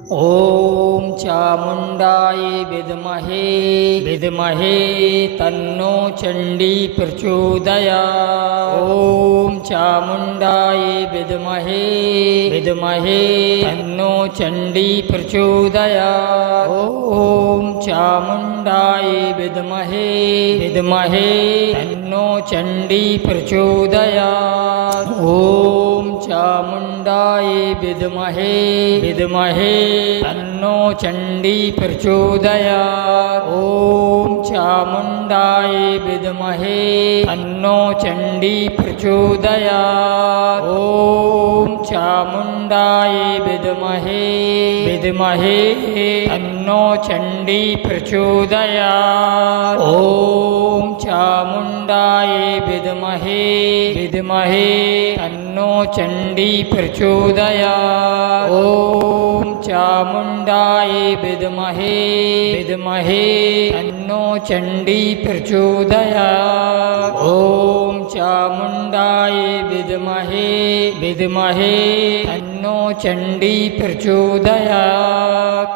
ॐ चामुण्डाय विद्महे विद्महे तन्नो चण्डी प्रचोदयात्। ॐ चामुण्डाय विद्महे विद्महे तन्नो चण्डी प्रचोदयात्। ॐ चामुण्डाय विद्महे विद्महे तन्नो चण्डी प्रचोदयात्। ॐ चामुण्डाय विद्महे विद्महे तन्नो चण्डी प्रचोदयात्। ॐ चामुण्डाय विद्महे तन्नो चण्डी प्रचोदयात्। ॐ चामुण्डाय विद्महे विद्महे तन्नो चण्डी प्रचोदयात्। ॐ चामुण्डाय विद्महे विद्महे तन्नो चण्डी प्रचोदयात्। ॐ चामुण्डाय विद्महे विद्महे तन्नो चण्डी प्रचोदयात्। ॐ चामुण्डाय विद्महे विद्महे तन्नो चण्डी प्रचोदयात्।